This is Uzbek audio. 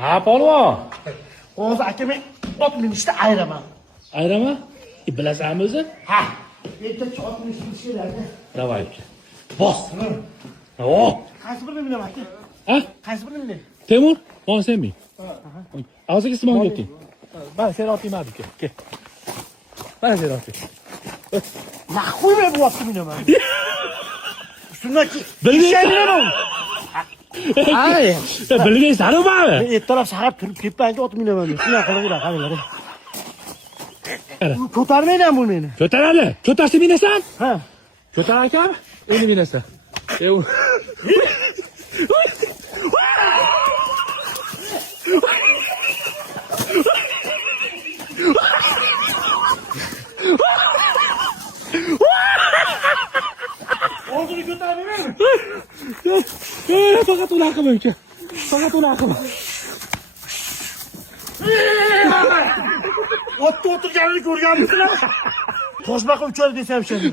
Ha, polvon. Hozir aka men ot minishda ayiraman. Ayrama? Bilasanmi o'zi? Ha. Ertachi ot minish kerak. Davay uka. Bos. O. Qaysi birini minaman aka? Ha? Qaysi birini minaman? Temur, bor senmi? Hozirgi Usmonga o'ting. Mana sen oting aka. Kel. Mana sen oting. Mahvoy men bu otni minaman. Shundaki Bilmaysan. Ay. Bilmaysan-ku meni. Men ertalab sharab turib ketpanga ot minaman. Shunday qilaver qaralar. U ko'tarmayman bu meni. Ko'taradi. Ko'tarsa minasan? Ha. Ko'tar akam, endi minasan. O'zini ko'taravermayman. Faqat unaqa qilma uka. Faqat unaqa qilma. Otda o'tirganini ko'rganmisizlar? Toshbaqa uchar desam shunday.